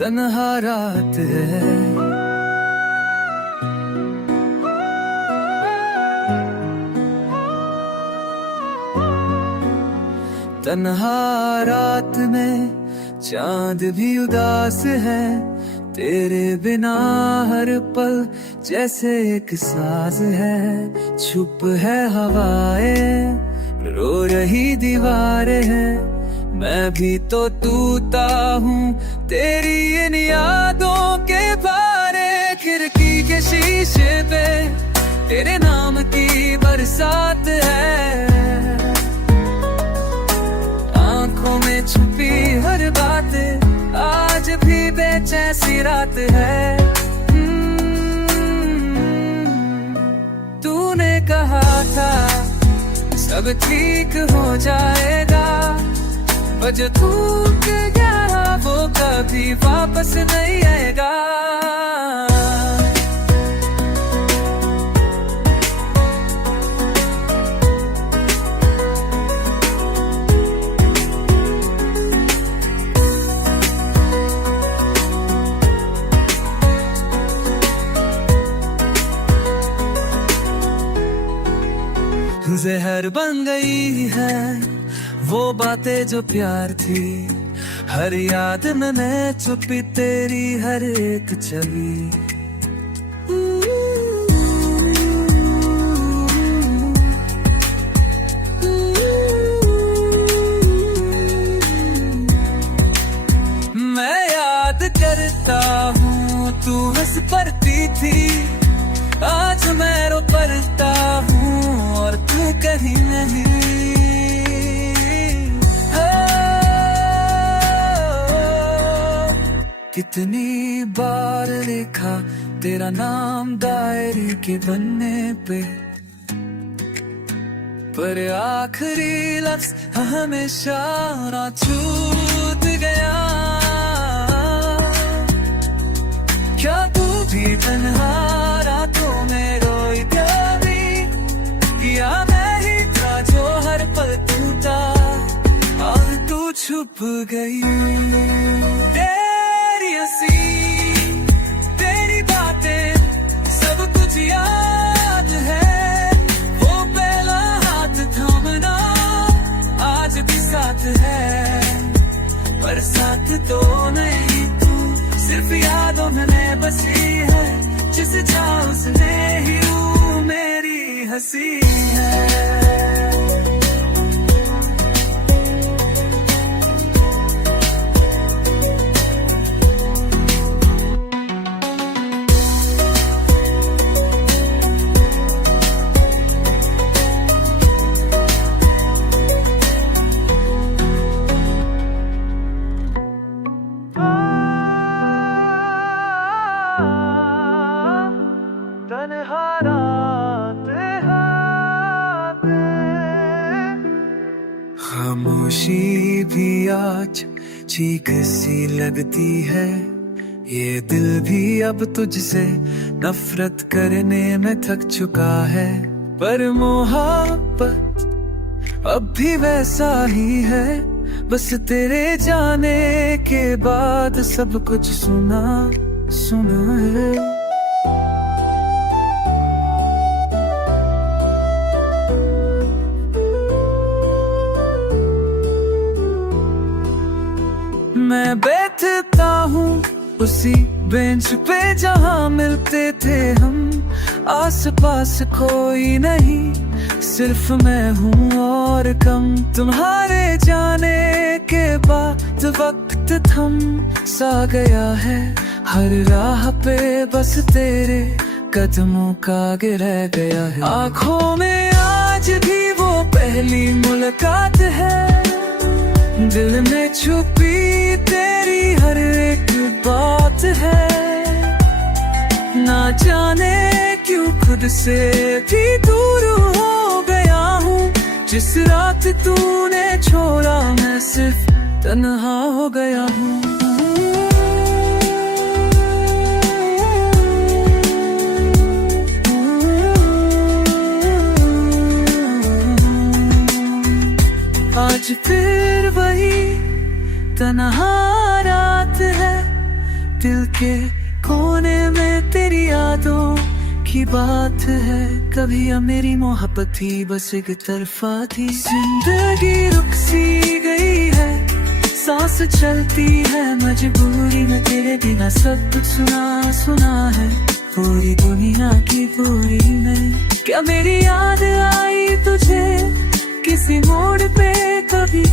तन्हा रात है। तन्हा रात में चांद भी उदास है, तेरे बिना हर पल जैसे एक साज है। चुप है हवाएं, रो रही दीवारें हैं, मैं भी तो टूटा हूँ तेरी इन यादों के बारे। खिड़की के शीशे पे तेरे नाम की बरसात है, आंखों में छुपी हर बात आज भी बेचैन सी रात है। तूने कहा था सब ठीक हो जाएगा, पर जो टूट गया वो कभी वापस नहीं आएगा। जहर बन गई है वो बातें जो प्यार थी, हर याद में छुपी तेरी हर एक छवि। मैं याद करता हूँ तू हंस पड़ती थी, आज मैं रो पड़ता हूँ और तू कहीं नहीं। कितनी बार लिखा तेरा नाम डायरी के पन्ने पे, पर आखिरी लफ्ज हमेशा ना छूट गया। क्या तू भी तन्हा रातों में रोई कभी, या मैं ही था जो हर पल टूटा और तू छुप गई। तेरी हंसी तेरी बातें सब कुछ याद है, वो पहला हाथ थामना आज भी साथ है, पर साथ तो नहीं तू सिर्फ यादों में बसी है, जिस चाह उसने ही वो मेरी हंसी है। खामोशी भी आज चीख सी लगती है, ये दिल भी अब तुझसे नफरत करने में थक चुका है, पर मोहब्बत अब भी वैसा ही है। बस तेरे जाने के बाद सब कुछ सुना सुना है। मैं बैठता हूँ उसी बेंच पे जहाँ मिलते थे हम, आस पास कोई नहीं सिर्फ मैं हूँ और कम। तुम्हारे जाने के बाद वक्त थम सा गया है, हर राह पे बस तेरे कदमों का गिर गया है। आँखों में आज भी वो पहली मुलाकात है, दिल में छुपी तेरी हर एक बात है। ना जाने क्यों खुद से भी दूर हो गया हूँ, जिस रात तूने छोड़ा मैं सिर्फ तन्हा हो गया हूँ। आज फिर वही तन्हा रात है, दिल के कोने में तेरी यादों की बात है। कभी अब मेरी मोहब्बत थी बस एक तरफा थी। जिंदगी रुक सी गई है, सांस चलती है मजबूरी में, तेरे बिना सब कुछ सुना सुना है। पूरी दुनिया की पूरी में क्या मेरी याद आई तुझे किसी मोड़ पे कभी?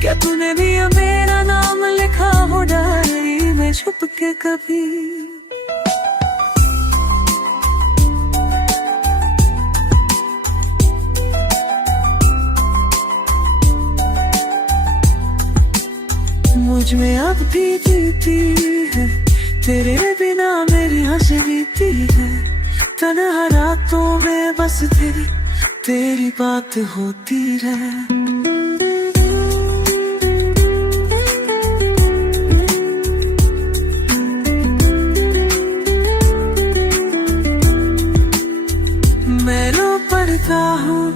क्या तूने भी मेरा नाम लिखा हो डायरी में छुप के कभी? मुझ में अब भी बीती है, तेरे बिना मेरी हंसी बीती है। तन्हा रातों में बस तेरी बात होती रहे। मैं लो पढ़ता हूँ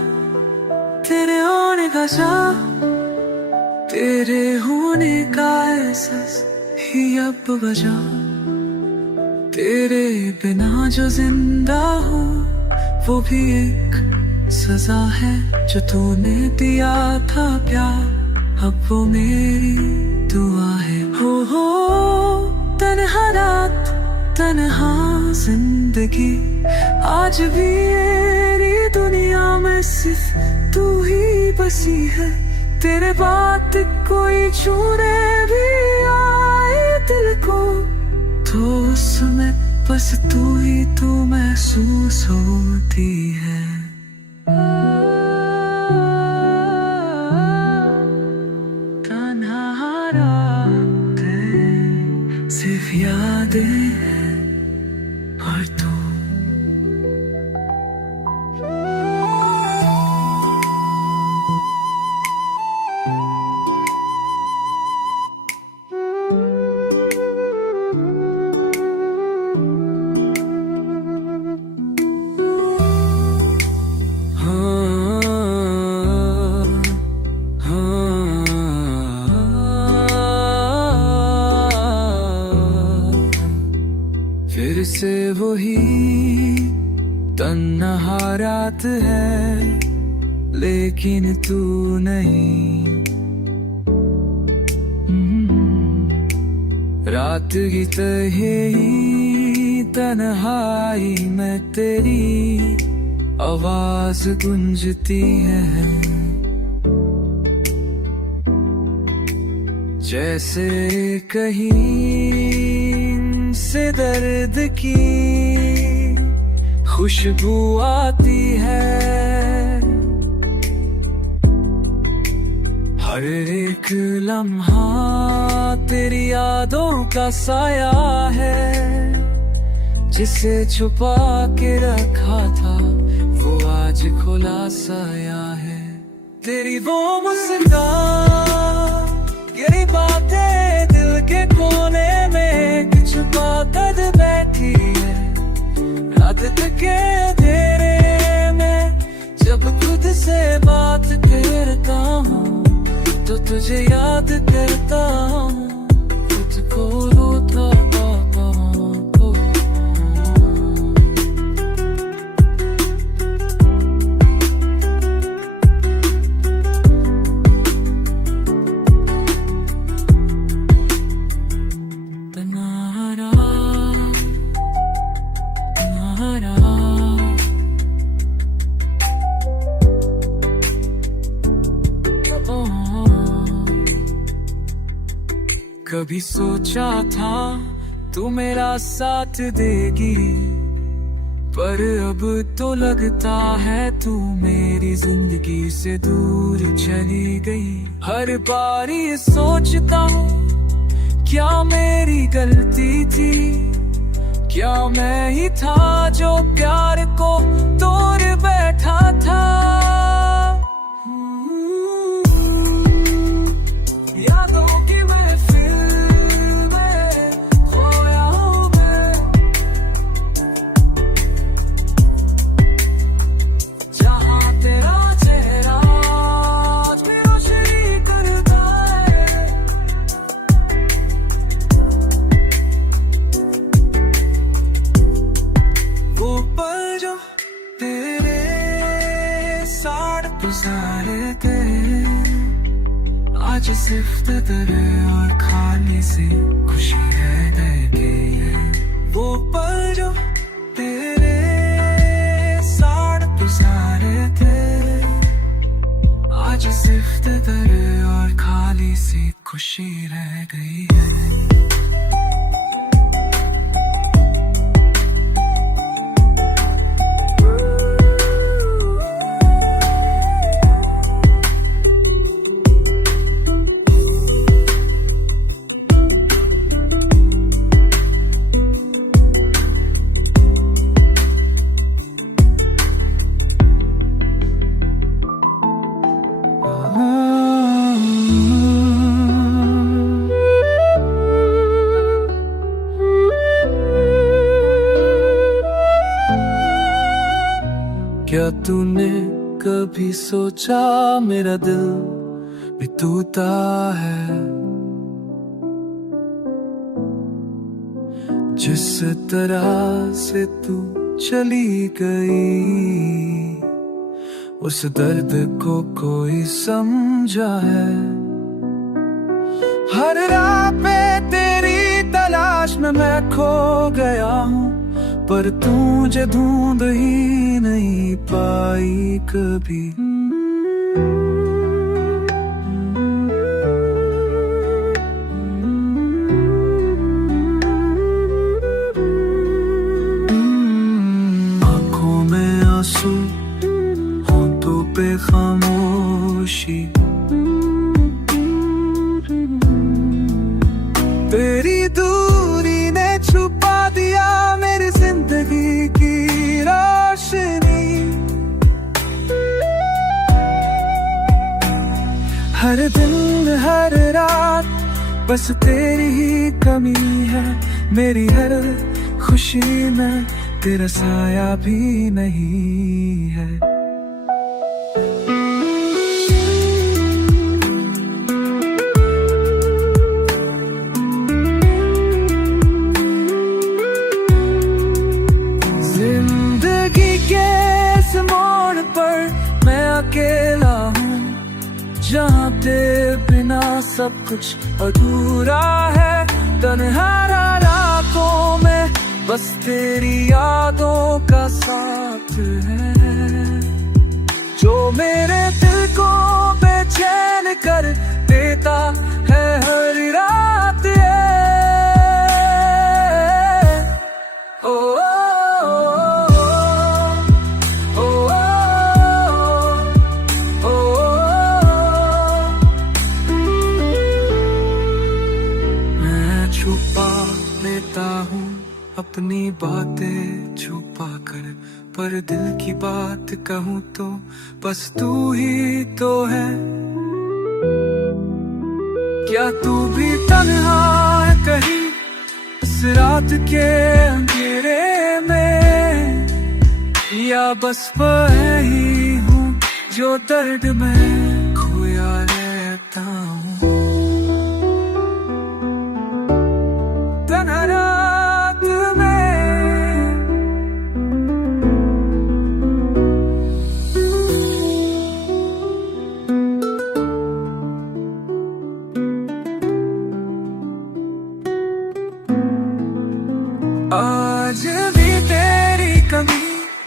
तेरे होने का चाह, तेरे होने का एहसास ही अब वजह। तेरे बिना जो जिंदा हूँ वो भी एक सजा है, जो तूने दिया था प्यार अब वो मेरी दुआ है। हो तन्हा रात तन्हा जिंदगी, आज भी मेरी दुनिया में सिर्फ तू ही बसी है। तेरे बात कोई छूने भी आए दिल को, तो उसमें बस तू ही तू महसूस होती है। तन्हा रातें सिर्फ यादें हैं और तू। फिर से वही तन्हा रात है, लेकिन तू नहीं। रात की तरह ही तन्हाई में तेरी आवाज गूंजती है, जैसे कहीं से दर्द की खुशबू आती है। हर एक लम्हा तेरी यादों का साया है, जिसे छुपा के रखा था वो आज खुला साया है। तेरी वो मुस्कान, तेरी बातें दिल के कोने में छुपा कर बैठी है। रात के अंधेरे में जब खुद से बात करता हूँ तो तुझे याद करता हूँ, तुझको रोता पापा को। कभी सोचा था तू मेरा साथ देगी, पर अब तो लगता है तू मेरी जिंदगी से दूर चली गई। हर बार ये सोचता हूँ क्या मेरी गलती थी, क्या मैं ही था जो प्यार को तोड़ बैठा था। यादों की महफिल में खोया हूँ मैं, जहाँ तेरा चेहरा आज भी रोशनी करता है। गुजारे थे, आज सिर्फ तेरे और खाली सी खुशी रह गई। वो पल जो तेरे साथ गुजारे थे, आज सिर्फ तेरे और खाली सी खुशी रह गई है। क्या तूने कभी सोचा मेरा दिल भी टूटा है, जिस तरह से तू चली गई, उस दर्द को कोई समझा है। हर रात पे तेरी तलाश में मैं खो गया हूँ, पर तू मुझे ढूंढ ही नहीं पाई कभी। आंखों में आंसू, होंठों पे खामोशी, तेरी दूरी ने छुपा दिया मेरी जिंदगी की रोशनी। हर दिन हर रात बस तेरी ही कमी है, मेरी हर खुशी में तेरा साया भी नहीं है। जिंदगी के इस मोड़ पर मैं अकेला हूँ, जहाँ तेरे बिना सब कुछ अधूरा है। तन्हा रातों में बस तेरी यादों का साथ है, जो मेरे दिल को बेचैन कर देता है हर रात। छुपा लेता हूँ अपनी बातें छुपा कर, पर दिल की बात कहूँ तो बस तू ही तो है। क्या तू भी तन्हा है कहीं इस रात के अंधेरे में, या बस मैं ही हूँ जो दर्द में खोया रहता हूँ। रात में आज भी तेरी कमी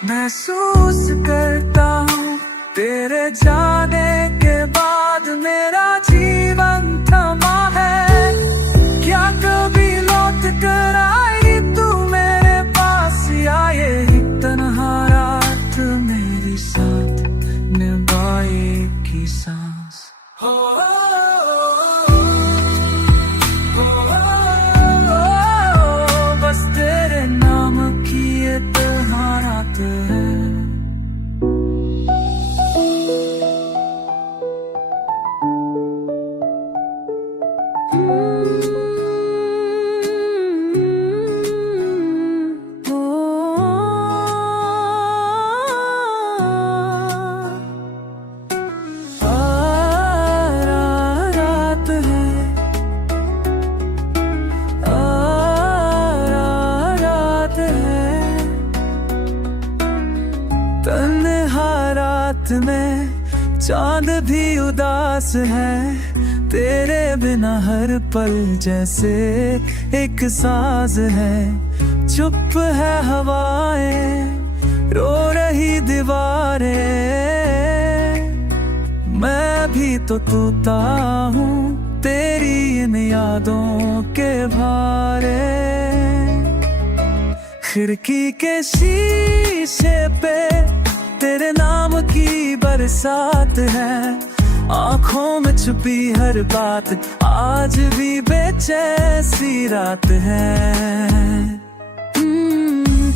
महसूस करता हूँ, तेरे जाने के बाद मेरा जीवन थमा है। क्या कभी लौट कर आई तू मेरे पास, या यही तन्हा रात मेरे साथ निभाएगी सांस। बस तेरे नाम की ये तन्हा रात है। तन्हा रात में चांद भी उदास है तेरे बिना, हर पल जैसे एक साज है। चुप है हवाएं, रो रही दीवारें, मैं भी तो तोता हूँ तेरी इन यादों के भारे। खिड़की के शीशे पे तेरे नाम की बरसात है, आंखों में छुपी हर बात आज भी बेचैसी रात है।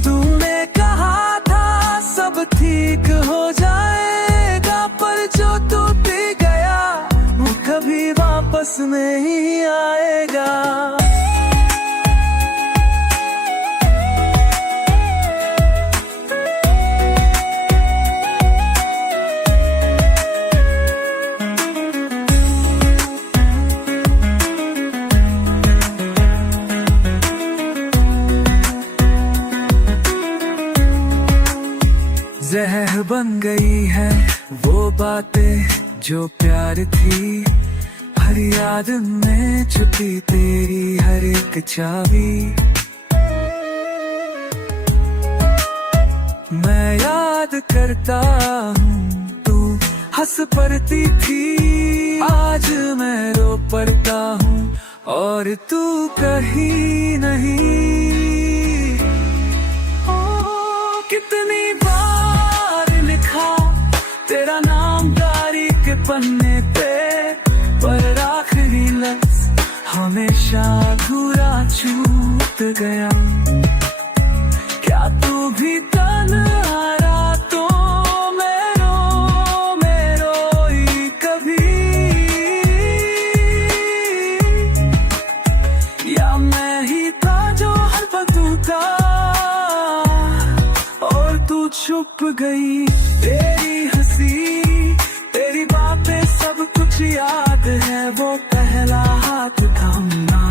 तूने कहा था सब ठीक हो जाएगा, पर जो टूट गया वो कभी वापस नहीं आएगा। जहर बन गई है वो बातें जो प्यार थी, हर याद में छुपी तेरी हर एक चाबी। मैं याद करता हूँ तू हंस पड़ती थी, आज मैं रो पड़ता हूँ और तू कहीं नहीं। कितनी तेरा नाम तारीख के पन्ने पे, पर आखिरी लफ्ज हमेशा अधूरा छूट गया। क्या तू भी तन्हा रातों में रोई कभी, या मैं ही था जो हर पल टूटा और तू छुप गई। तेरी हंसी, तेरी बातें, सब कुछ याद है, वो पहला हाथ थामना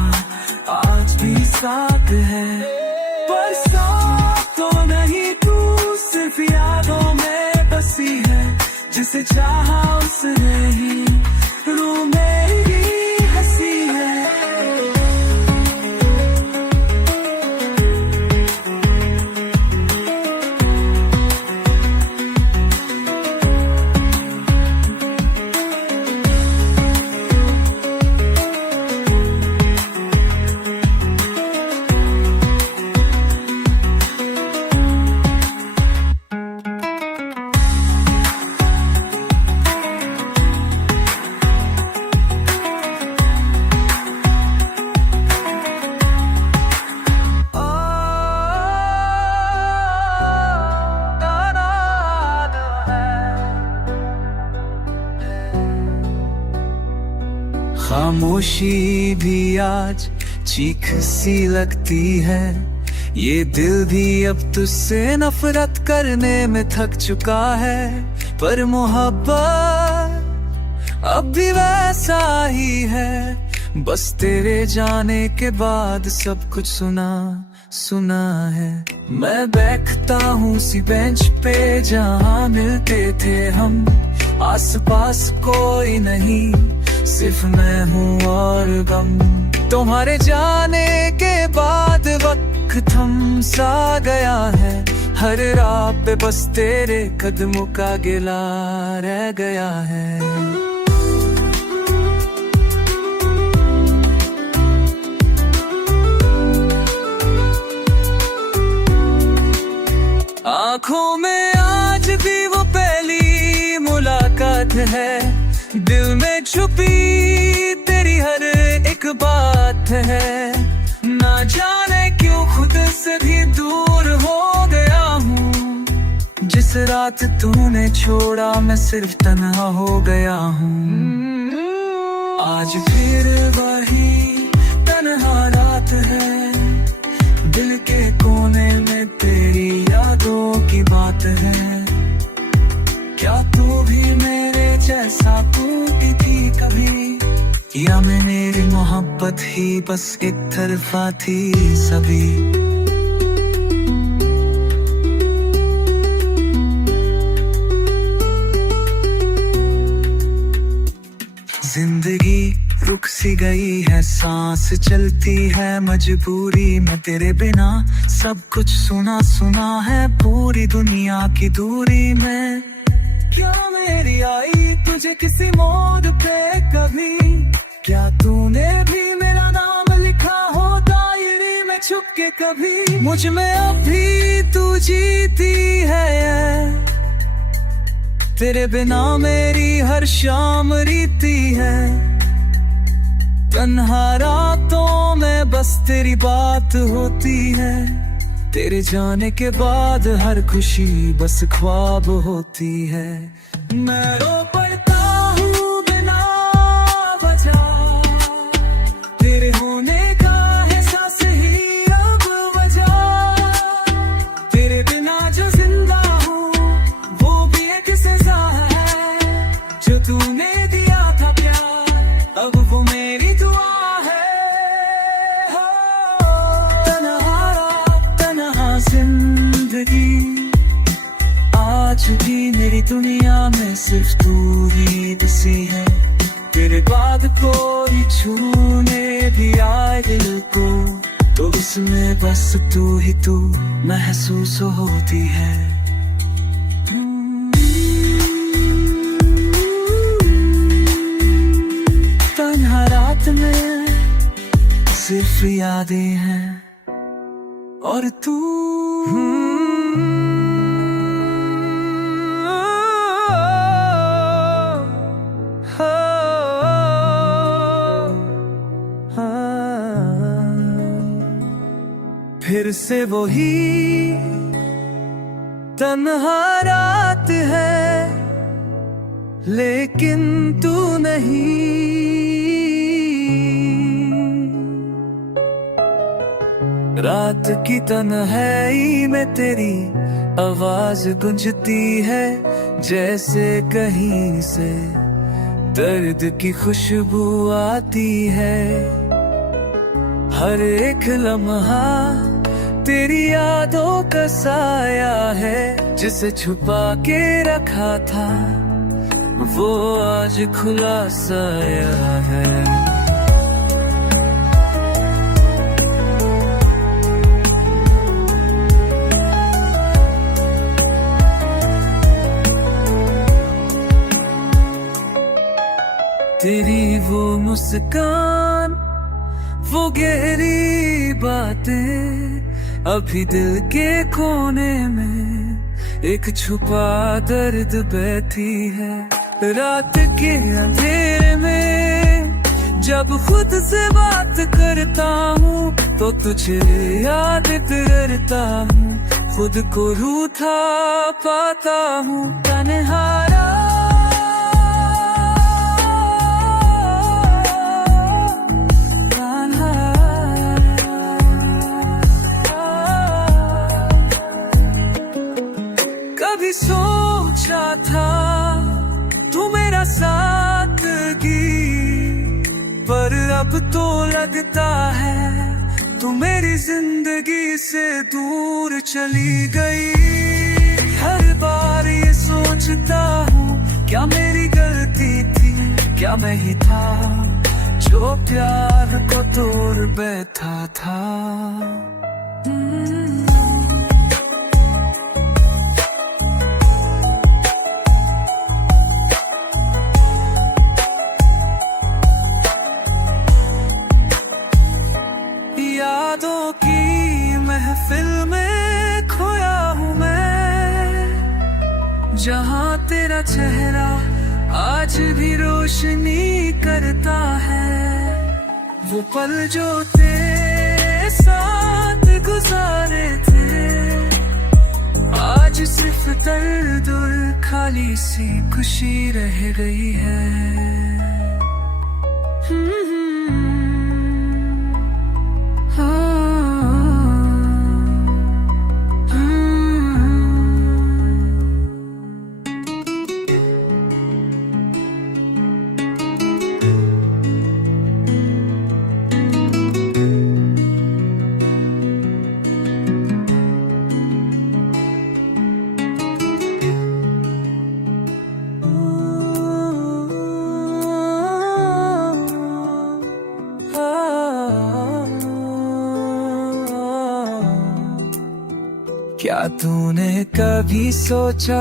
आज भी साथ है। पर साथ तो नहीं, तू सिर्फ यादों में बसी है, जिसे चाहा उसने ही रूह मेरी हंसी है। खामोशी भी आज चीख सी लगती है, ये दिल भी अब तुझसे नफरत करने में थक चुका है। पर मोहब्बत अब भी वैसा ही है, बस तेरे जाने के बाद सब कुछ सुना है। मैं बैठता हूँ सी बेंच पे जहाँ मिलते थे हम, आस पास कोई नहीं, सिर्फ मैं हूँ और गम। तुम्हारे जाने के बाद वक्त थम सा गया है, हर राह पे बस तेरे कदमों का गिला रह गया है। आँखों में आज भी वो पहली मुलाकात है, दिल में छुपी तेरी हर एक बात है। ना जाने क्यों खुद से भी दूर हो गया हूँ, जिस रात तूने छोड़ा मैं सिर्फ तन्हा हो गया हूँ। आज फिर वही तन्हा रात है, दिल के कोने में तेरी यादों की बात है। क्या तू भी मेरे जैसा टूटी थी कभी, या मेरी मोहब्बत ही बस एक तरफा थी सभी। सी गई है सांस चलती है मजबूरी में तेरे बिना सब कुछ सुना सुना है पूरी दुनिया की दूरी में। क्या मेरी आई तुझे किसी मोड़ पे कभी, क्या तूने भी मेरा नाम लिखा हो डायरी में छुप के कभी। मुझ में अभी तू जीती है, तेरे बिना मेरी हर शाम रीति है। तन्हा रातों में बस तेरी बात होती है, तेरे जाने के बाद हर खुशी बस ख्वाब होती है। मैं रो पड़ता हूँ बिना वजह, तेरे होने का एहसास ही अब वजह। तेरे बिना जो जिंदा हूँ वो भी एक सजा है, जो तूने दिया था प्यार अब वो मेरी दुआ है। तन्हा जिंदगी आज भी मेरी दुनिया में सिर्फ तू ही बसी है। तेरे बाद कोई छूने भी आए दिल को तो इसमें बस तू ही तू महसूस होती है। तन्हा रात में सिर्फ यादें हैं और तू। फिर से वही तन्हा रात है लेकिन तू नहीं। रात की तन्हाई में तेरी आवाज गूंजती है, जैसे कहीं से दर्द की खुशबू आती है। हर एक लम्हा तेरी यादों का साया है, जिसे छुपा के रखा था वो आज खुला साया है। तेरी वो मुस्कान, वो गहरी बातें अभी दिल के कोने में एक छुपा दर्द बैठी है। रात के अंधेरे में जब खुद से बात करता हूँ तो तुझे याद करता हूँ, खुद को रूठा पाता हूँ। तन्हारा कभी सोचा था तू मेरा साथ दी, पर अब तो लगता है तू मेरी जिंदगी से दूर चली गई। हर बार ये सोचता हूँ क्या मेरी गलती थी, क्या मैं ही था जो प्यार को तोड़ बैठा था। यादों की महफिल में खोया हूँ मैं, जहाँ तेरा चेहरा आज भी रोशनी करता है। वो पल जो तेरे साथ गुजारे थे आज सिर्फ दर्द और खाली सी खुशी रह गई है। क्या तूने कभी सोचा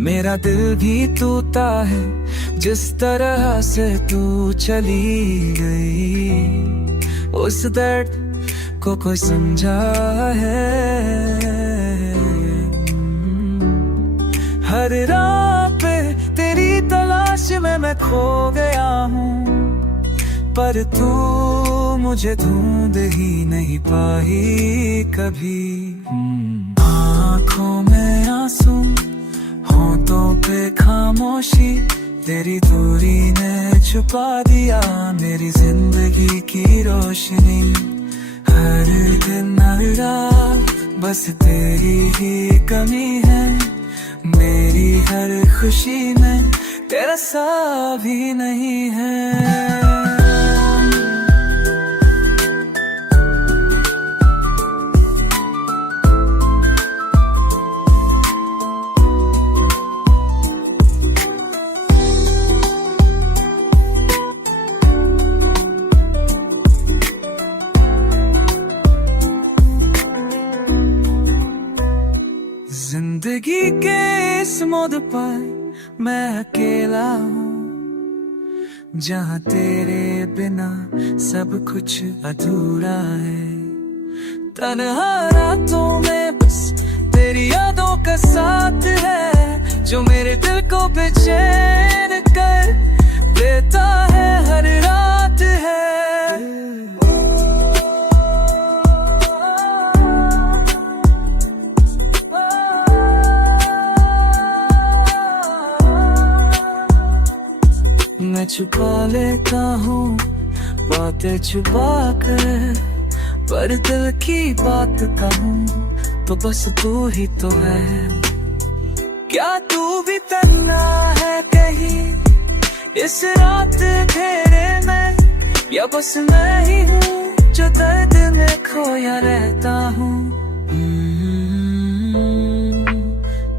मेरा दिल भी टूटा है जिस तरह से तू चली गई। उस दर्द को कोई समझा है? हर राह पे तेरी तलाश में मैं खो गया हूँ, पर तू मुझे ढूंढ ही नहीं पाई कभी। आँखों में आंसू, होठों पे खामोशी, तेरी दूरी ने छुपा दिया मेरी जिंदगी की रोशनी। हर दिन हर रात बस तेरी ही कमी है, मेरी हर खुशी में तेरा सा भी नहीं है। जिंदगी के इस मोड़ पर मैं अकेला हूँ, जहाँ तेरे बिना सब कुछ अधूरा है। तन्हा रातों में बस तेरी यादों का साथ है, जो मेरे दिल को बेचैन कर देता है हर रात है। मैं छुपा लेता हूँ बातें छुपा कर, पर दिल की बात कहूँ तो बस तू ही तो है। क्या तू भी तन्हा है कहीं इस रात घेरे में, या बस मैं ही हूँ जो दर्द में खोया रहता हूँ।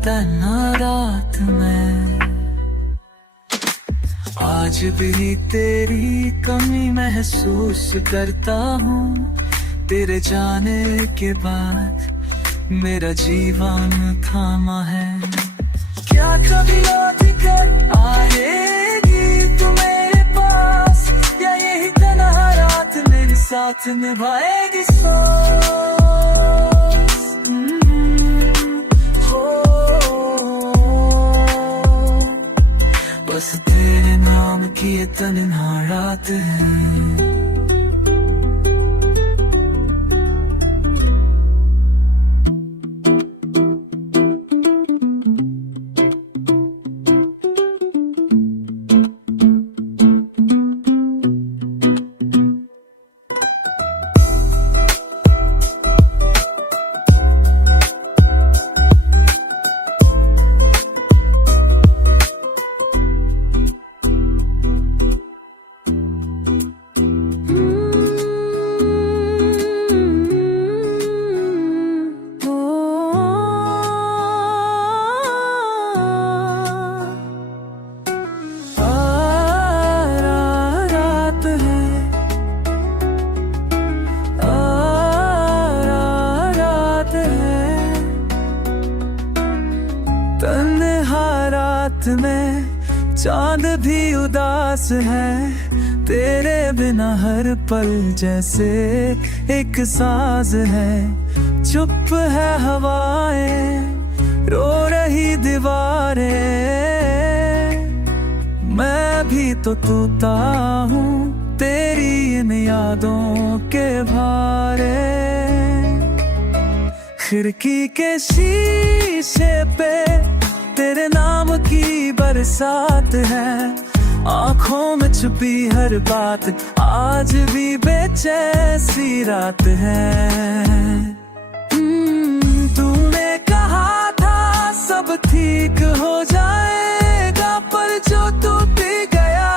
तन्हा रात में आज भी तेरी कमी महसूस करता हूँ, तेरे जाने के बाद मेरा जीवन थामा है। क्या कभी लौट कर आएगी तू मेरे पास, या यही तन्हा रात मेरे साथ निभाएगी सांस? बस तेरे नाम की ये तन्हा रात है। तन्हा रात में चांद भी उदास है, तेरे बिना हर पल जैसे एक साज है। चुप है हवाएं, रो रही दीवारें, मैं भी तो टूटा हूँ तेरी इन यादों के भारे। खिड़की के शीशे पे तेरे नाम की बरसात है, आँखों में छुपी हर बात आज भी बेचैसी रात है। तूने कहा था सब ठीक हो जाएगा, पर जो टूट गया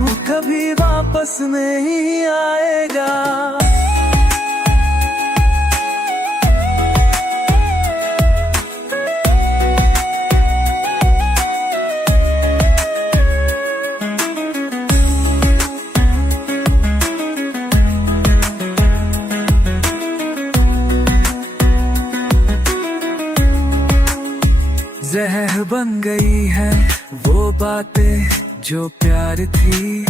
वो कभी वापस नहीं आएगा। तरह बन गई है वो बातें जो प्यार थी।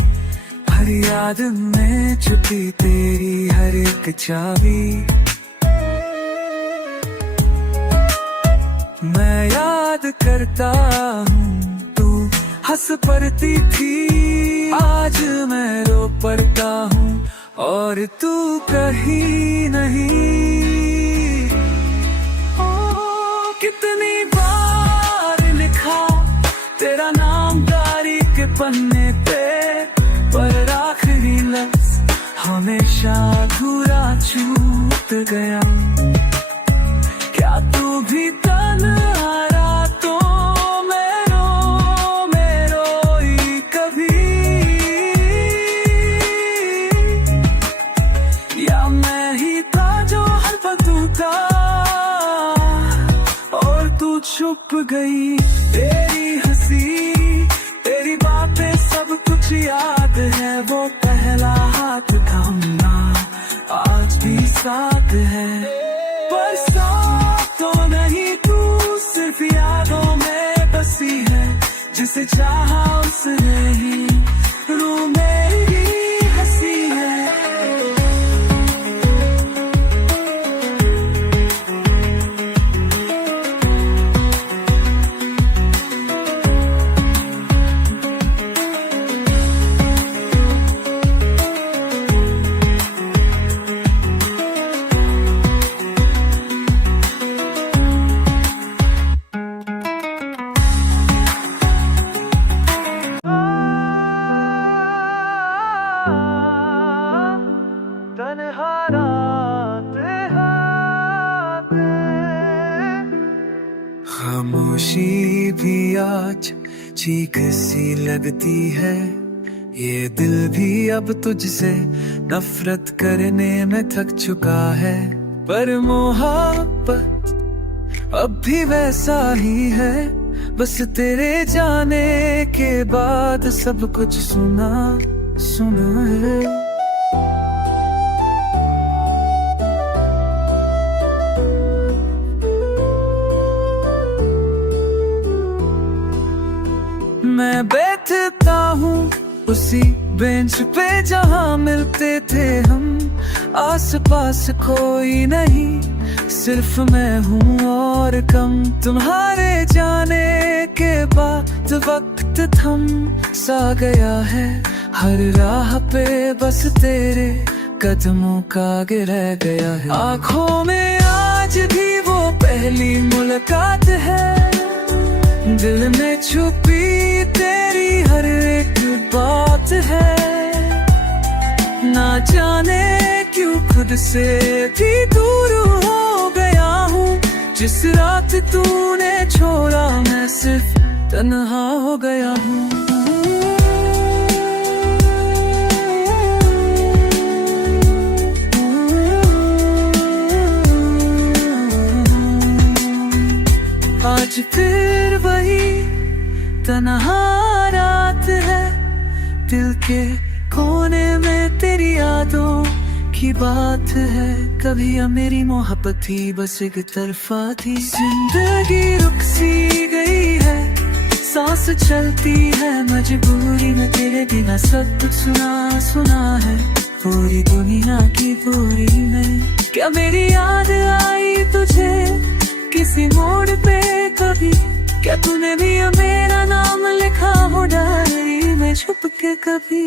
हर याद में छुपी तेरी हर एक चाबी। मैं याद करता हूँ तू हंस पड़ती थी, आज मैं रो पड़ता हूँ और तू कहीं नहीं। कितनी बार लिखा तेरा नाम डायरी के पन्ने पे, पर आखिरी लफ्ज हमेशा अधूरा छूट गया। क्या तू भी तन्हा रातों में रोई कभी, या मैं ही था जो हर पल टूटा और तू छुप गई। तेरी हंसी तेरी बातें सब कुछ याद है, वो पहला हाथ थामना आज भी साथ है। पर साथ तो नहीं तू सिर्फ यादों में बसी है, जिसे चाहा उसने ही रूह मेरी हंसी है। खामोशी भी आज चीख सी लगती है, ये दिल भी अब तुझसे नफरत करने में थक चुका है। पर मोहब्बत अब भी वैसा ही है, बस तेरे जाने के बाद सब कुछ सुना सुना है। मैं बैठता हूँ उसी बेंच पे जहाँ मिलते थे हम, आस पास कोई नहीं सिर्फ मैं हूँ और कम। तुम्हारे जाने के बाद वक्त थम सा गया है, हर राह पे बस तेरे कदमों का गिर गया है। आँखों में आज भी वो पहली मुलाकात है, दिल में छुपी तेरी हर एक बात है। ना जाने क्यों खुद से भी दूर हो गया हूँ, जिस रात तूने छोड़ा मैं सिर्फ तन्हा हो गया हूँ। आज फिर वही तन्हा रात है, दिल के कोने में तेरी यादों की बात है। कभी अब मेरी मोहब्बत थी बस एक तरफा थी, जिंदगी रुक सी गई है, सांस चलती है मजबूरी में, तेरे बिना सब कुछ सुना सुना है पूरी दुनिया की पूरी में। क्या मेरी याद आई तुझे किसी मोड़ पे कभी, क्या तूने भी मेरा नाम लिखा हो डायरी में छुप के कभी।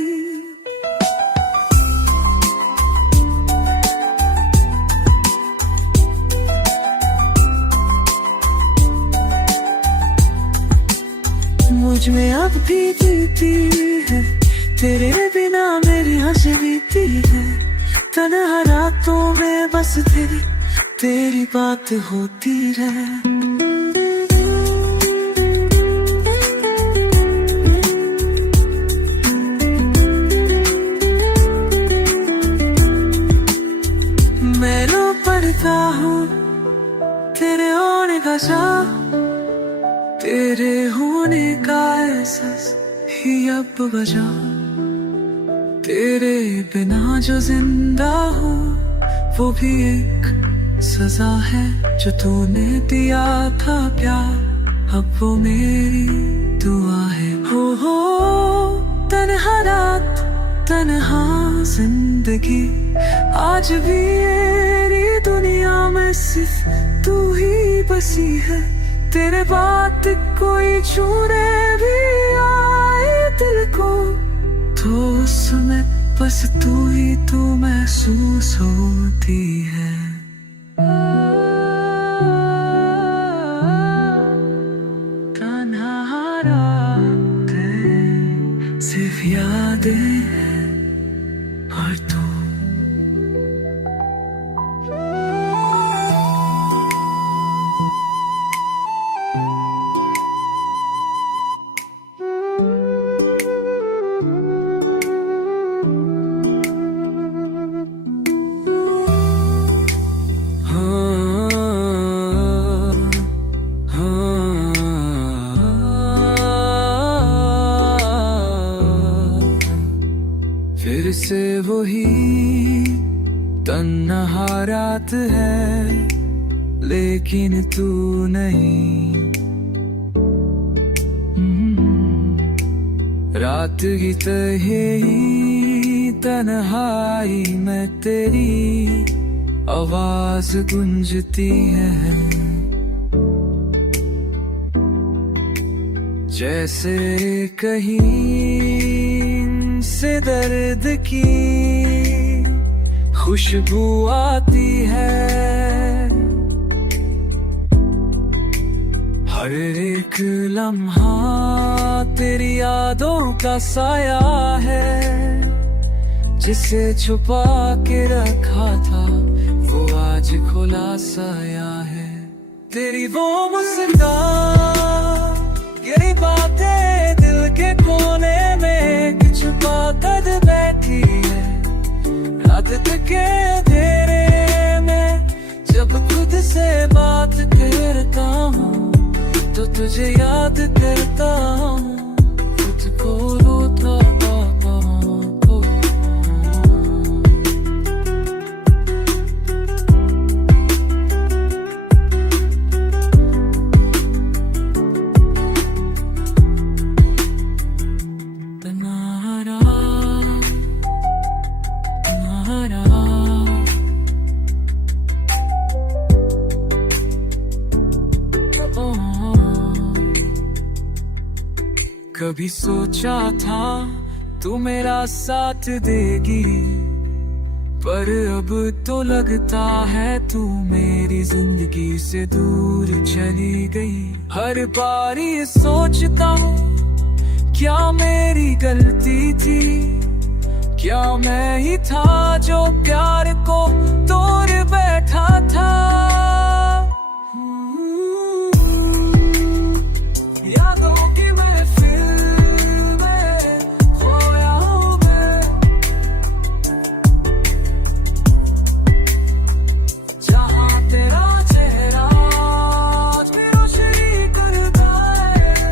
मुझ में अब भी जीती है, तेरे बिना मेरी हंसी बीती है। तन्हा रातों में बस तेरी बात होती रहे। मैं रो पड़ता हूँ तेरे होने का चाह, तेरे होने का एहसास ही अब वजह। तेरे बिना जो जिंदा हो वो भी एक सजा है, जो तूने दिया था प्यार अब वो मेरी दुआ है। हो तन्हा रात तन्हा जिंदगी, आज भी मेरी दुनिया में सिर्फ तू ही बसी है। तेरे बात कोई छूने भी आए दिल को, तो उसमें बस तू ही तू महसूस होती है। तन्हा रातें सिर्फ यादें और तू। फिर से वही तन्हा रात है, लेकिन तू नहीं। रात की तरह ही तन्हाई में तेरी आवाज गूंजती है, जैसे कहीं से दर्द की खुशबू आती है। हर एक लम्हा तेरी यादों का साया है, जिसे छुपा के रखा था वो आज खुला साया है। तेरी वो मुस्कान, यही बातें दिल के कोने में छुपा कर बैठी है। रात के अंधेरे में जब खुद से बात करता हूँ, तो तुझे याद करता हूँ, खुद को रोता पापा को। कभी सोचा था तू मेरा साथ देगी, पर अब तो लगता है तू मेरी जिंदगी से दूर चली गई। हर बार ये सोचता हूँ क्या मेरी गलती थी, क्या मैं ही था जो प्यार को तोड़ बैठा था। यादों की महफिल में खोया हूँ मैं, जहाँ तेरा चेहरा आज भी रोशनी करता है।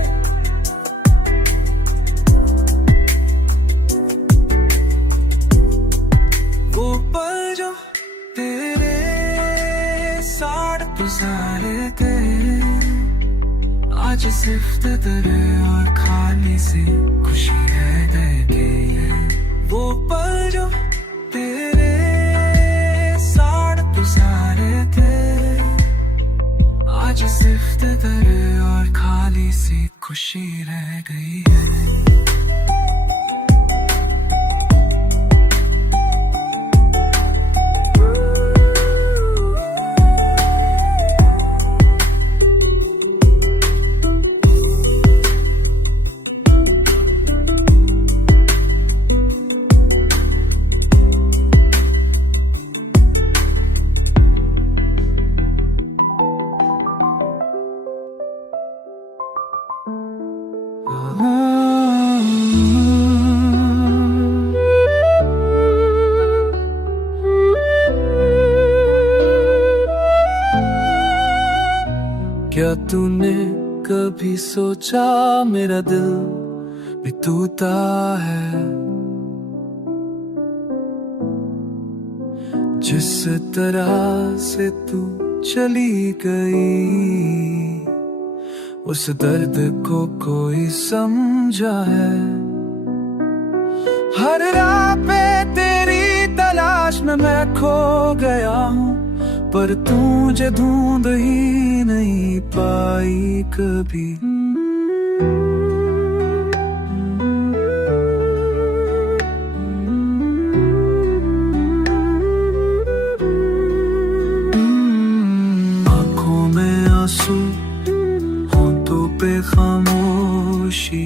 वो पल जो तेरे साथ गुजारे थे, आज सिर्फ दर्द और खाली सी खुशी रह गई है। वो पल जो तेरे साथ गुजारे थे, आज सिर्फ दर्द और खाली सी खुशी रह गई है। क्या तूने कभी सोचा मेरा दिल भी टूटा है, जिस तरह से तू चली गई उस दर्द को कोई समझा है। हर राह पे तेरी तलाश में मैं खो गया हूँ, पर तू मुझे ढूंढ ही नहीं पाई कभी। आंखों में आंसू, होंठों पे खामोशी,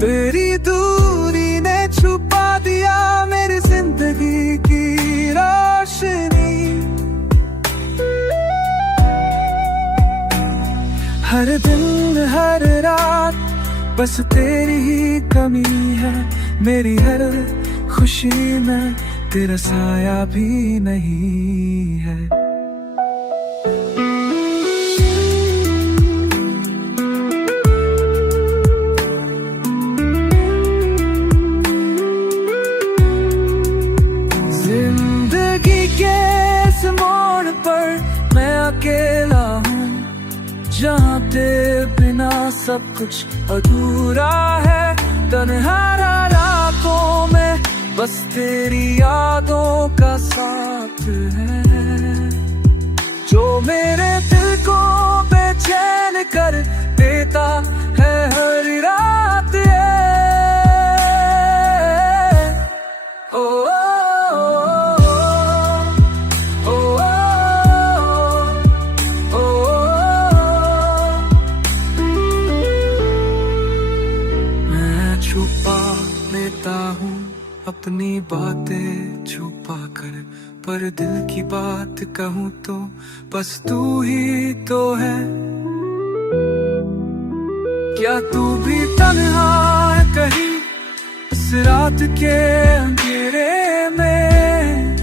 तेरी दूरी ने छुपा दिया मेरी जिंदगी की रोशनी। हर दिन हर रात बस तेरी ही कमी है, मेरी हर खुशी में तेरा साया भी नहीं है। जिंदगी के इस मोड़ पर मैं अकेला हूँ, जहाँ तेरे बिना सब कुछ अधूरा है। तन्हा रातों में बस तेरी यादों का साथ है, जो मेरे दिल को बेचैन कर देता है हर रात। ओ, छुपा लेता हूँ अपनी बातें छुपा कर, पर दिल की बात कहूँ तो बस तू ही तो है। क्या तू भी तन्हा है कहीं इस रात के अंधेरे में,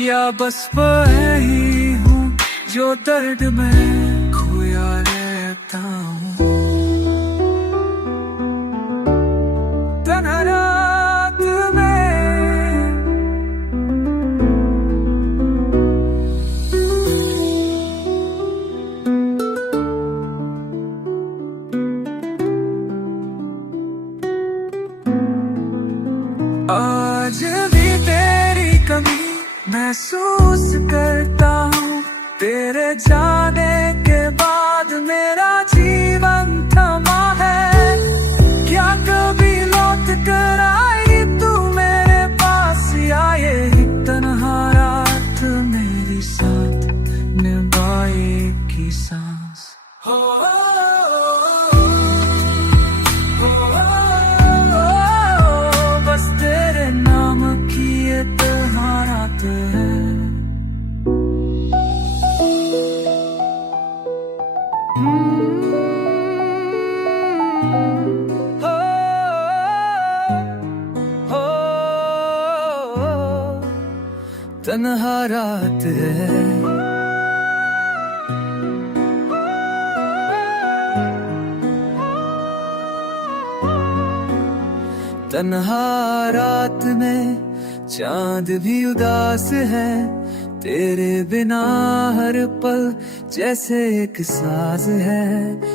या बस मैं ही हूँ जो दर्द में खोया रहता हूँ। तन्हा रात में आज भी तेरी कमी महसूस करता हूँ, तेरे जाने के बाद मेरा जीवन थमा है। क्या कभी लौट कर आई तू मेरे पास, या यही तन्हा रात मेरे साथ निभाएगी सांस। हो बस तेरे नाम की ये तन्हा रात है। तन्हा रात है, तन्हा रात में चांद भी उदास है, तेरे बिना हर पल जैसे एक साज है।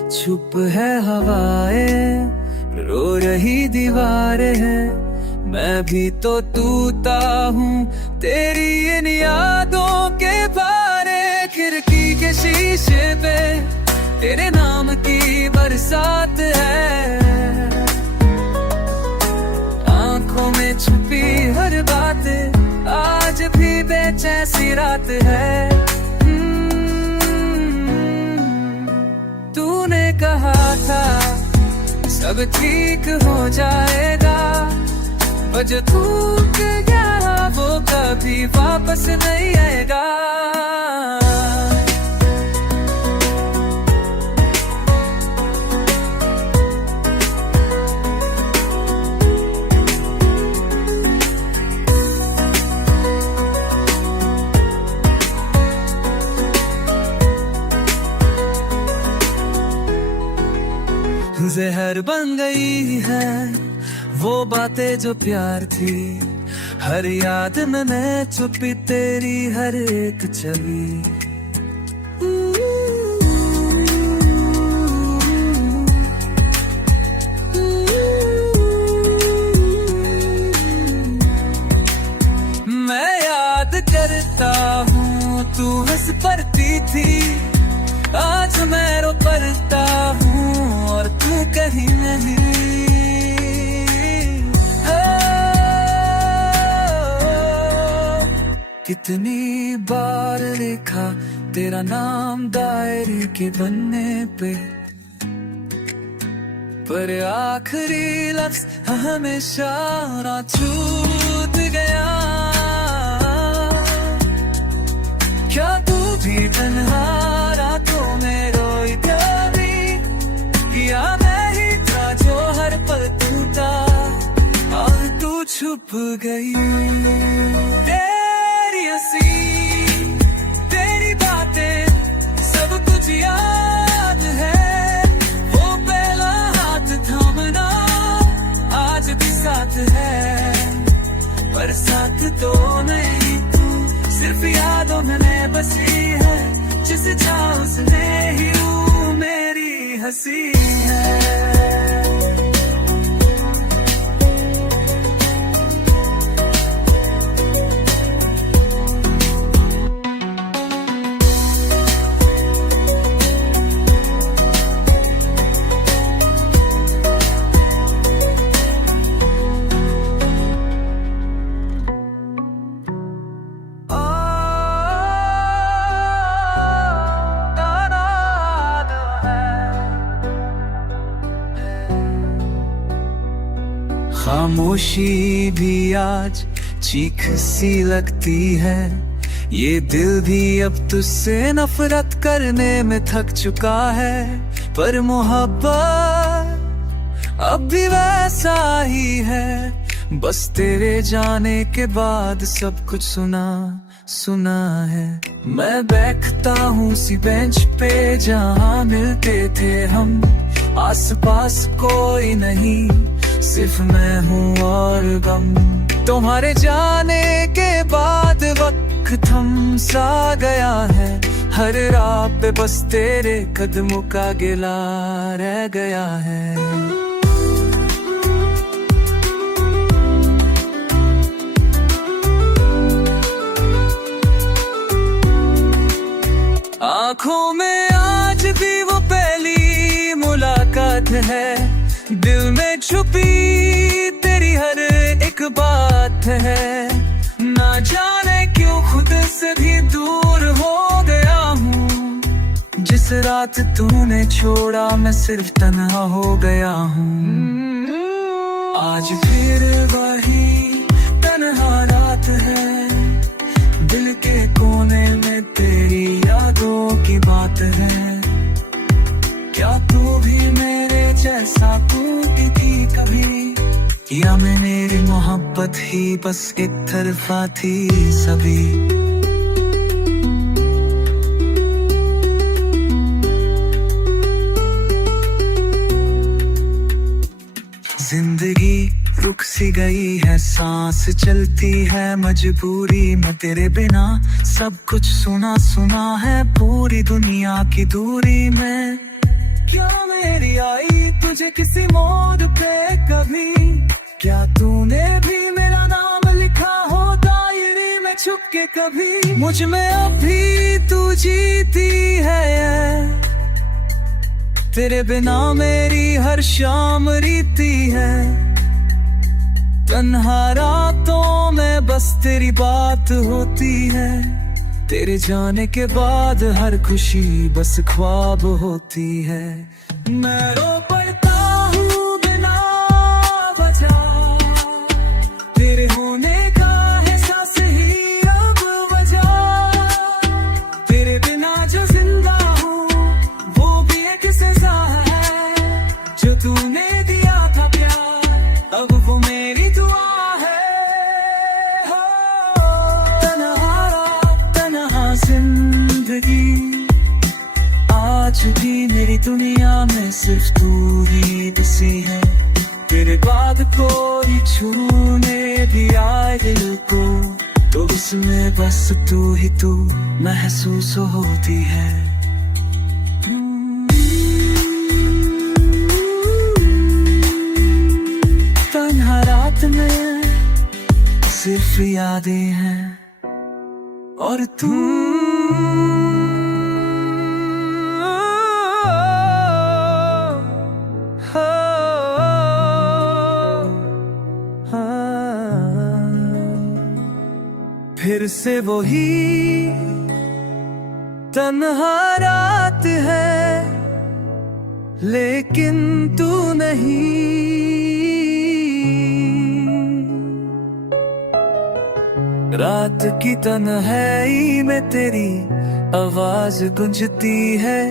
चुप है हवाएं, रो रही दीवारें हैं, मैं भी तो टूटा हूँ तेरी इन यादों के बारे। खिड़की के शीशे पे तेरे नाम की बरसात है, आंखों में छुपी हर बात आज भी बेचैसी रात है। तूने कहा था सब ठीक हो जाएगा, पर जो टूट गया वो कभी वापस नहीं आएगा। जहर बन गई है वो बातें जो प्यार थी, हर याद में छुपी तेरी हर एक छवि। कितनी बार लिखा तेरा नाम डायरी के पन्ने पे, पर आखिरी लफ्ज हमेशा ना छूट गया। क्या तू भी तन्हा रातों में रोई कभी, या मैं ही था जो हर पल टूटा और तू छुप गई। तेरी हंसी तेरी बातें सब कुछ याद है, वो पहला हाथ थामना आज भी साथ है, पर साथ तो नहीं तू सिर्फ यादों में बसी है, जिस चाह उसने ही वो मेरी हंसी है। खामोशी भी आज चीख सी लगती है, ये दिल भी अब तुझसे नफरत करने में थक चुका है, पर मोहब्बत अब भी वैसा ही है, बस तेरे जाने के बाद सब कुछ सुना सुना है। मैं बैठता हूँ सी बेंच पे जहाँ मिलते थे हम, आस पास कोई नहीं सिर्फ मैं हूँ और गम। तुम्हारे जाने के बाद वक्त थम सा गया है, हर राह पे बस तेरे कदमों का गिला रह गया है। आँखों में आज भी वो पहली मुलाकात है, दिल में छुपी तेरी हर एक बात है, ना जाने क्यों खुद से भी दूर हो गया हूँ, जिस रात तूने छोड़ा मैं सिर्फ तन्हा हो गया हूँ। आज फिर वही तन्हा रात है, दिल के कोने में तेरी यादों की बात है, क्या तू भी मेरे जैसा टूटी थी कभी, या मैं मेरी मोहब्बत ही बस एक तरफा थी सभी। जिंदगी रुक सी गई है, सांस चलती है मजबूरी में, तेरे बिना सब कुछ सुना सुना है पूरी दुनिया की दूरी में। क्या मेरी आई तुझे किसी मोड़ पे कभी, क्या तूने भी मेरा नाम लिखा हो डायरी में छुप के कभी, मुझ में अभी तू जीती है, तेरे बिना मेरी हर शाम रीति है, तन्हा रातों में बस तेरी बात होती है, तेरे जाने के बाद हर खुशी बस ख्वाब होती है। मैं रो पड़ता हूँ बिना वजह, तेरे होने का एहसास ही अब वजह, तेरे बिना जो जिंदा हूँ वो भी एक सजा है, जो तूने दिया था प्यार अब वो मेरी दुआ है। तन्हा जिंदगी आज भी मेरी दुनिया में सिर्फ तू ही बसी है, तेरे बाद कोई छूने भी आए दिल को, तो उसमें बस तू ही तू महसूस होती है। तन्हा रात में सिर्फ यादें हैं और तू फिर फिर से वही तन्हा रात है, लेकिन तू नहीं। रात की तन्हाई में तेरी आवाज गूंजती है,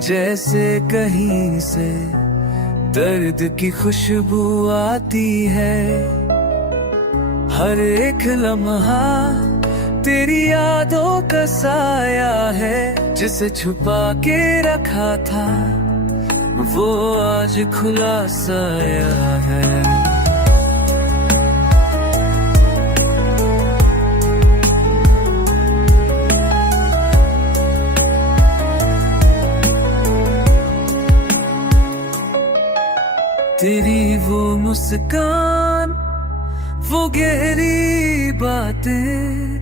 जैसे कहीं से दर्द की खुशबू आती है। हर एक लम्हा तेरी यादों का साया है, जिसे छुपा के रखा था वो आज खुला साया है। तेरी वो मुस्कान, वो गहरी बातें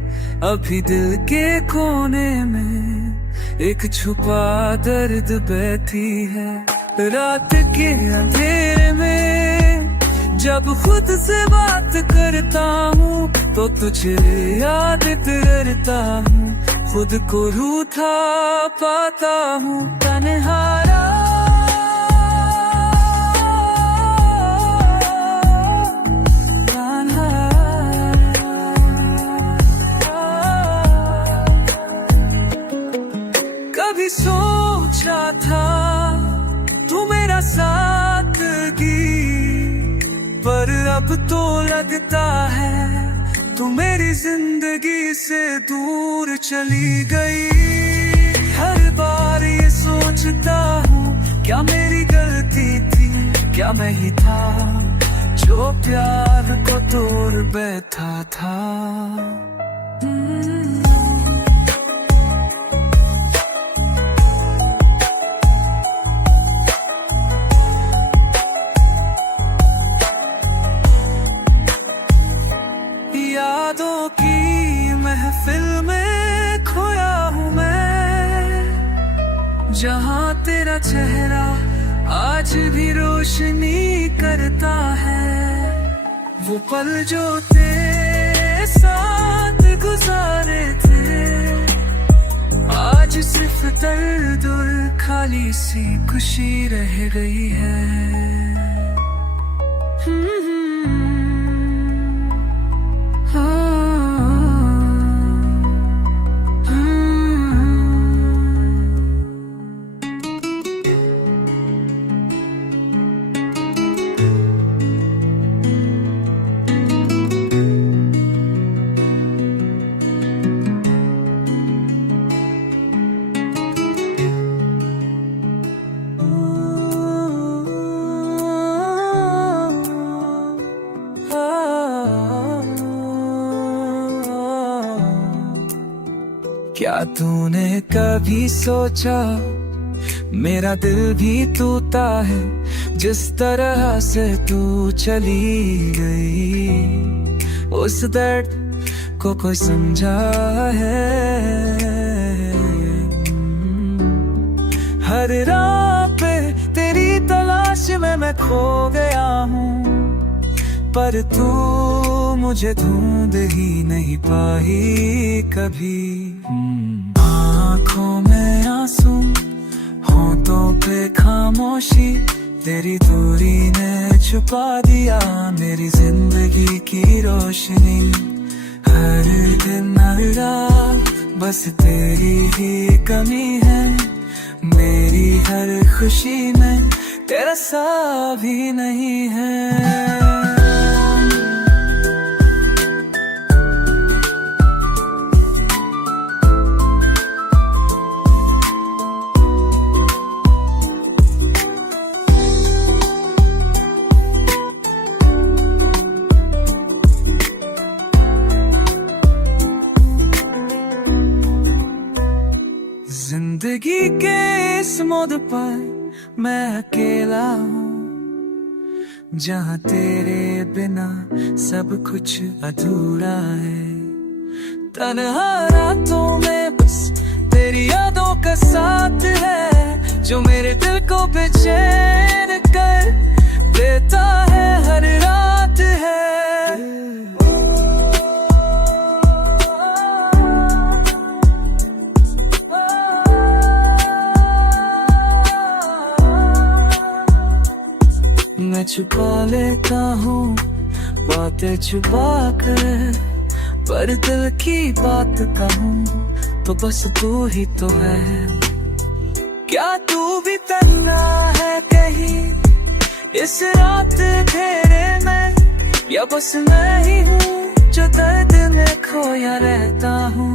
अभी दिल के कोने में एक छुपा दर्द बैठी है। रात के अंधेरे में जब खुद से बात करता हूँ तो तुझे याद करता हूँ, खुद को रूठा पाता हूँ। तन्हारा कभी सोचा था तू मेरा साथ दी, पर अब तो लगता है तू मेरी जिंदगी से दूर चली गई। हर बार ये सोचता हूँ, क्या मेरी गलती थी, क्या मैं ही था जो प्यार को तोड़ बैठा था। यादों की महफिल में खोया हूँ मैं, जहाँ तेरा चेहरा आज भी रोशनी करता है। वो पल जो तेरे साथ गुजारे थे, आज सिर्फ दर्द और खाली सी खुशी रह गई है। क्या तूने कभी सोचा मेरा दिल भी टूटा है, जिस तरह से तू चली गई। उस दर्द को कोई समझा है? हर राह पे तेरी तलाश में मैं खो गया हूँ, पर तू मुझे ढूंढ ही नहीं पाई कभी। आँखों में आंसू, होठों पे खामोशी, तेरी दूरी ने छुपा दिया मेरी जिंदगी की रोशनी। हर दिन हर रात बस तेरी ही कमी है, मेरी हर खुशी में तेरा सा भी नहीं है। जिंदगी के इस मोड़ पर मैं अकेला हूँ, जहाँ तेरे बिना सब कुछ अधूरा है। तन्हा रातों में बस तेरी यादों का साथ है, जो मेरे दिल को बेचैन कर देता है हर रात है। छुपा लेता हूँ बातें छुपा कर, पर दिल की बात कहूँ तो बस तू ही तो है। क्या तू भी तन्हा है कहीं इस रात घेरे में, या बस मैं ही हूँ जो दर्द में खोया रहता हूँ।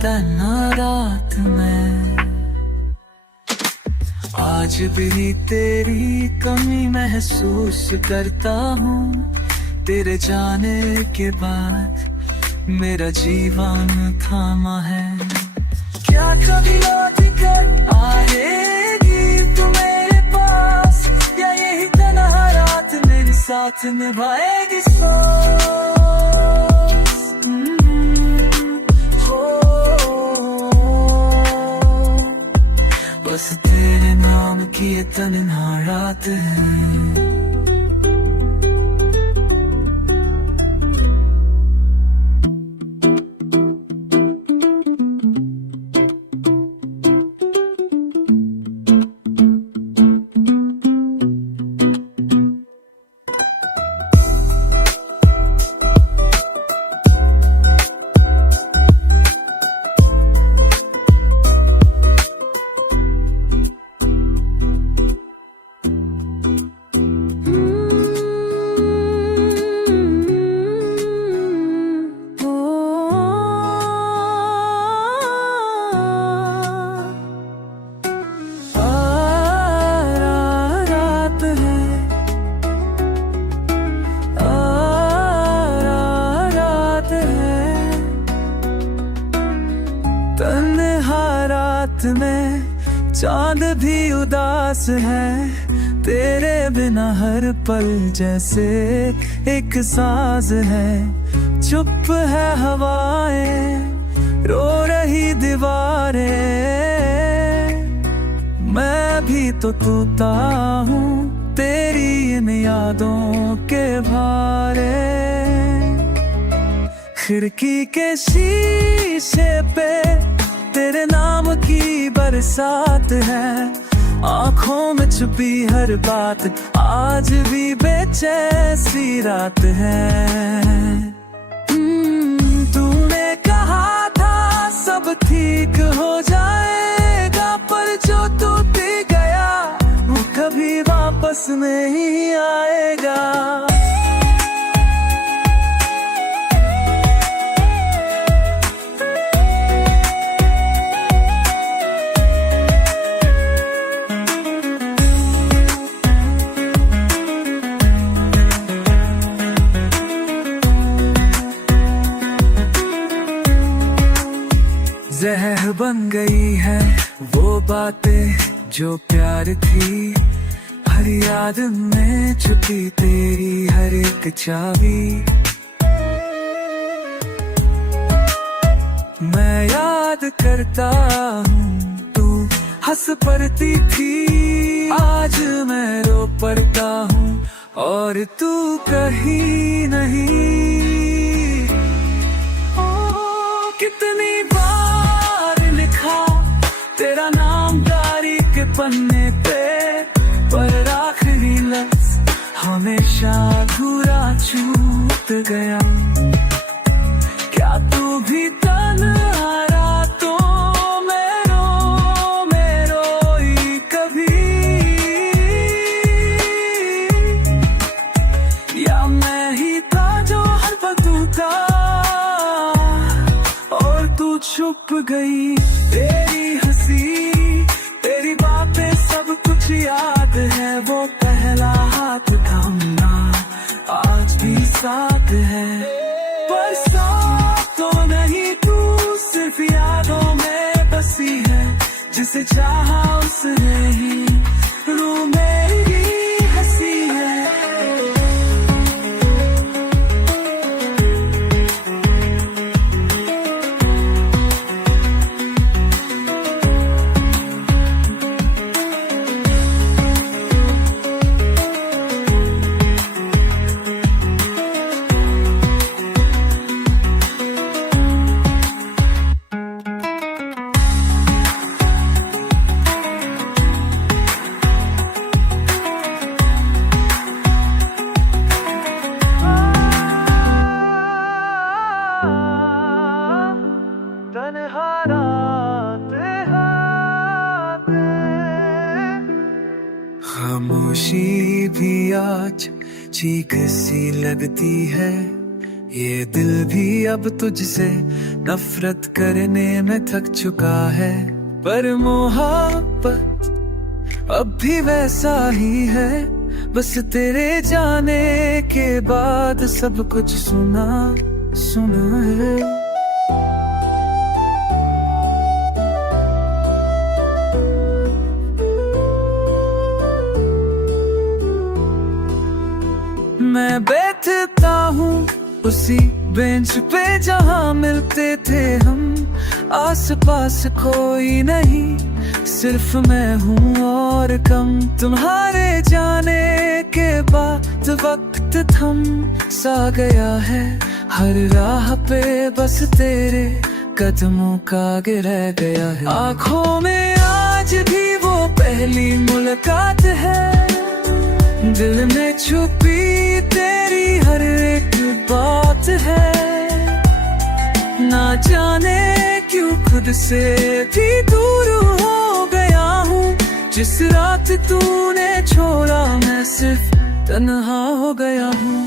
तन्हा रात में आज भी तेरी कमी महसूस करता हूँ। तेरे जाने के बाद मेरा जीवन थामा है। क्या कभी लौट कर आएगी तू मेरे पास, या यही तन्हा रात मेरे साथ निभाएगी सांस। बस तेरे नाम की ये तन्हा रात है। तन्हा रात में चांद भी उदास है, तेरे बिना हर पल जैसे एक साज है। चुप है हवाएं, रो रही दीवारें, मैं भी तो तूता हूँ तेरी इन यादों के भारे। खिड़की के शीशे पे तेरे नाम की बरसात है, आँखों में छुपी हर बात आज भी बेचैसी रात है। तूने कहा था सब ठीक हो जाएगा, पर जो टूट गया वो कभी वापस नहीं आएगा। जहर बन गई है वो बातें जो प्यार थी, हर याद में छुपी तेरी हर एक चाबी। मैं याद करता हूँ तू हंस पड़ती थी, आज मैं रो पड़ता हूँ और तू कहीं नहीं। कितनी तेरा नाम डायरी के पन्ने पे, पर आखिरी लफ्ज हमेशा अधूरा छूट गया। क्या तू भी तन्हा रातों में रोई कभी, या मैं ही था जो हर बदलू था और तू छुप गई। तेरी हंसी तेरी बातें सब कुछ याद है, वो पहला हाथ थामना आज भी साथ है। पर साथ तो नहीं तू सिर्फ यादों में बसी है, जिसे चाहा उसने ही रूह मेरी हंसी है। आज चीख सी लगती है। ये दिल भी अब तुझसे नफरत करने में थक चुका है, पर मोहब्बत अब भी वैसा ही है। बस तेरे जाने के बाद सब कुछ सुना सुना है। मैं बैठता हूँ उसी बेंच पे जहाँ मिलते थे हम। आस पास कोई नहीं, सिर्फ मैं हूँ और कम। तुम्हारे जाने के बाद वक्त थम सा गया है। हर राह पे बस तेरे कदमों का गिर गया है। आँखों में आज भी वो पहली मुलाकात है, दिल में छुपी तेरी हर एक बात है। ना जाने क्यों खुद से भी दूर हो गया हूँ। जिस रात तूने छोड़ा मैं सिर्फ तन्हा हो गया हूँ।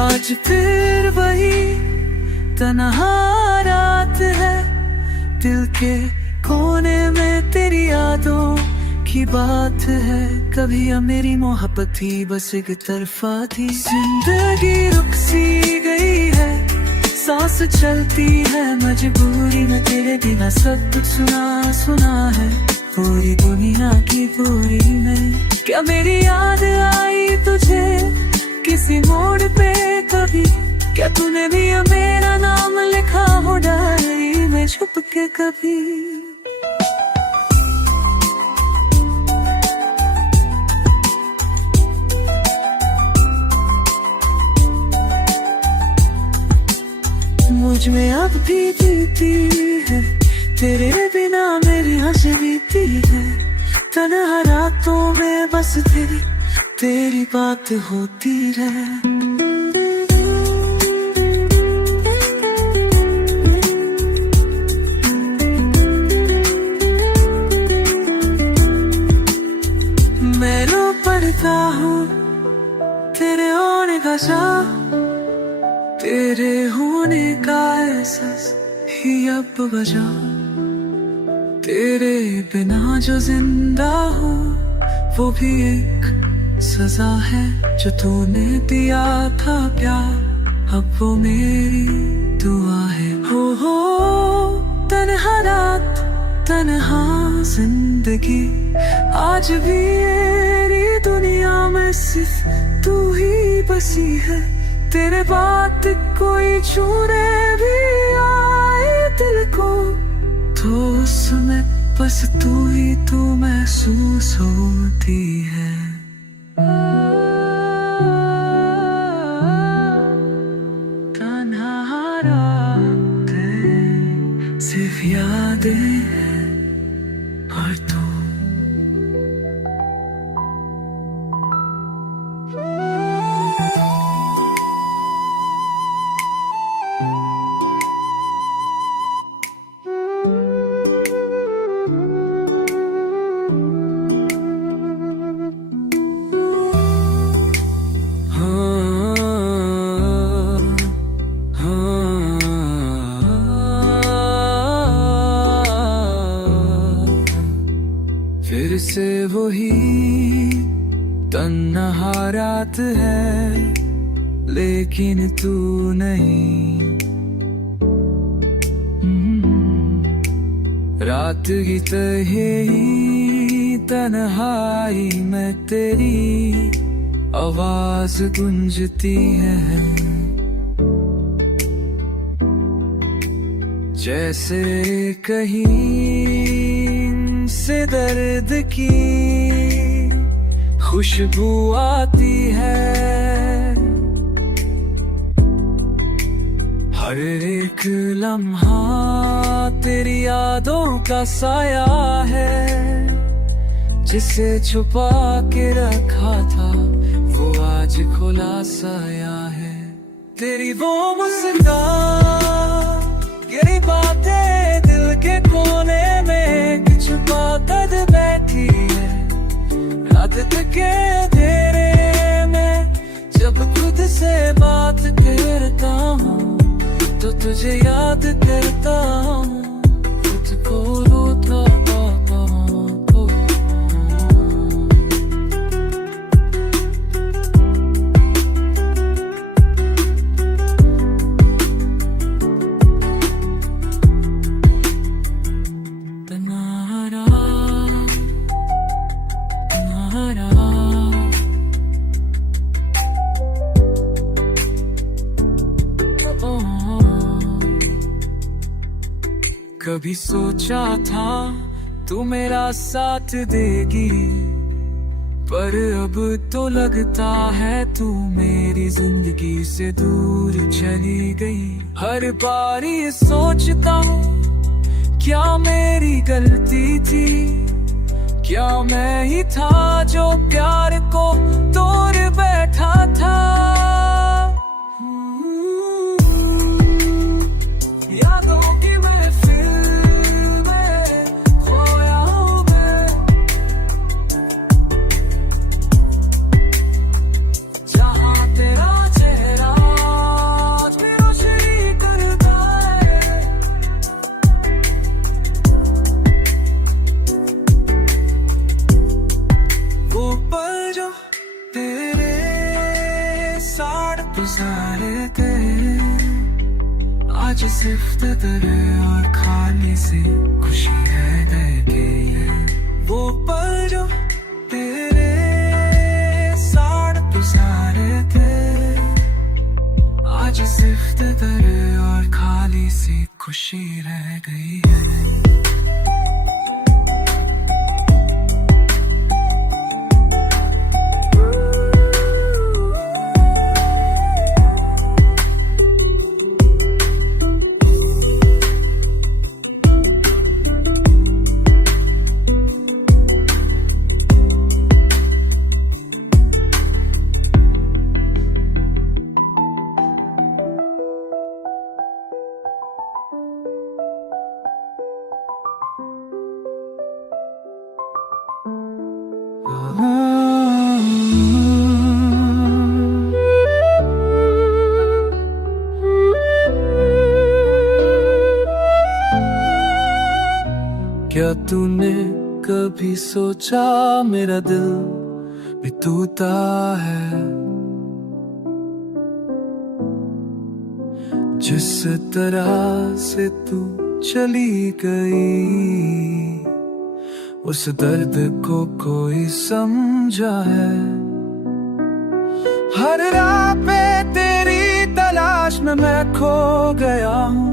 आज फिर वही तन्हा रात है, दिल के कोने में तेरी यादों की बात है। कभी अब मेरी मोहब्बत थी बस एक तरफा थी। जिंदगी रुक सी गई है, सांस चलती है मजबूरी में। तेरे बिना सब कुछ सुना सुना है, पूरी दुनिया की पूरी में। क्या मेरी याद आई तुझे किसी मोड़ पे कभी? क्या तूने भी मेरा नाम लिखा हो डायरी में छुप के कभी? मुझ में अब भी बीती है, तेरे बिना मेरी हंसी बीती है। तन्हा रातों में बस तेरी बात होती रहे। मैं रो पड़ता हूँ तेरे होने का चाह, तेरे होने का एहसास ही अब वजह। तेरे बिना जो जिंदा हूँ वो भी एक सजा है। जो तूने दिया था प्यार अब वो मेरी दुआ है। हो तन्हा रात तन्हा जिंदगी, आज भी मेरी दुनिया में सिर्फ तू ही बसी है। तेरे बात कोई छूने भी आए दिल को, तो उसमें बस तू ही तू महसूस होती है। तन्हा रातें सिर्फ यादें हैं और तू। फिर से वही तन्हा रात है, लेकिन तू नहीं। रात की तरह ही तन्हाई में तेरी आवाज गूंजती है। जैसे कहीं से दर्द की खुशबू आती है। हर एक लम्हा तेरी यादों का साया है। जिसे छुपा के रखा था वो आज खुला साया है। तेरी वो मुस्कान, यही बातें दिल के कोने में छुपा कर बैठी है। आदत के तेरे में जब खुद से बात करता हूँ तो तुझे याद करता हूँ, खुद को रोता पाता हूँ। कभी सोचा था तू मेरा साथ देगी, पर अब तो लगता है तू मेरी जिंदगी से दूर चली गई। हर बार ये सोचता हूँ क्या मेरी गलती थी, क्या मैं ही था जो प्यार को तोड़ बैठा था। यादों की गुजारे थे, आज सिर्फ तेरे और खाली सी खुशी है कि वो पल जो तेरे साथ गुजारे थे, आज सिर्फ तेरे और खाली सी खुशी रह गई है। क्या तूने कभी सोचा मेरा दिल भी टूटा है, जिस तरह से तू चली गई उस दर्द को कोई समझा है। हर राह पे तेरी तलाश में मैं खो गया हूँ,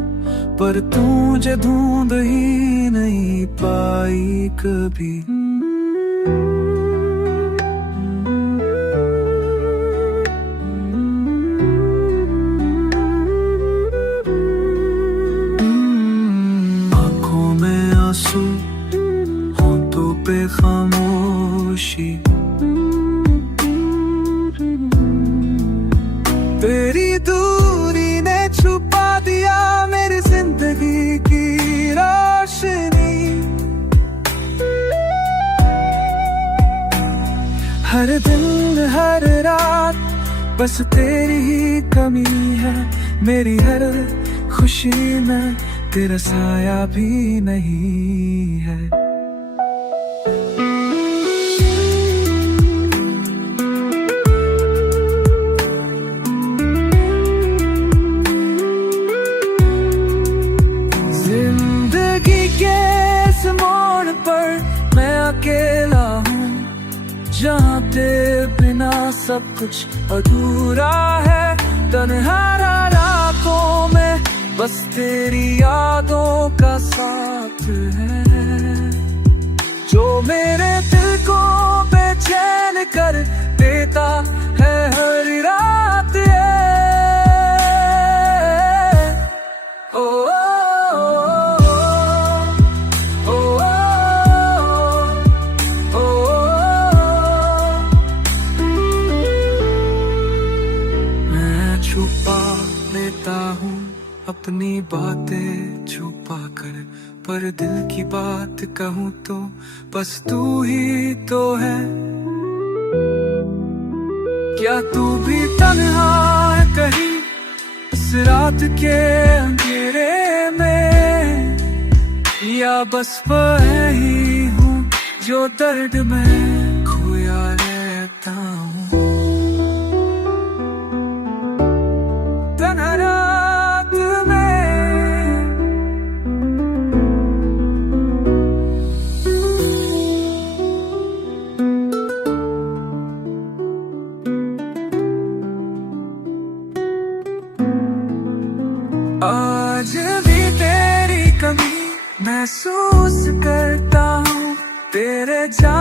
पर तू मुझे ढूंढ ही नहीं पाई कभी। आंखों में आंसू, होंठों पे खामोशी, तेरी दूरी ने छुपा दिया मेरी जिंदगी की रोशनी। हर दिन हर रात बस तेरी ही कमी है, मेरी हर खुशी में तेरा साया भी नहीं है। मोड़ पर मैं अकेला हूँ, जहाँ तेरे बिना सब कुछ अधूरा है। तन्हा रातों में बस तेरी यादों का साथ है, जो मेरे दिल को बेचैन कर देता है हर रात। छुपा अपनी बातें छुपा कर, पर दिल की बात कहूँ तो बस तू ही तो है। क्या तू भी तन्हा है कहीं इस रात के अंधेरे में, या बस मैं ही हूँ जो दर्द में खोया रहता हूँ। तन्हा रात में आज भी तेरी कमी महसूस करता हूँ, तेरे जा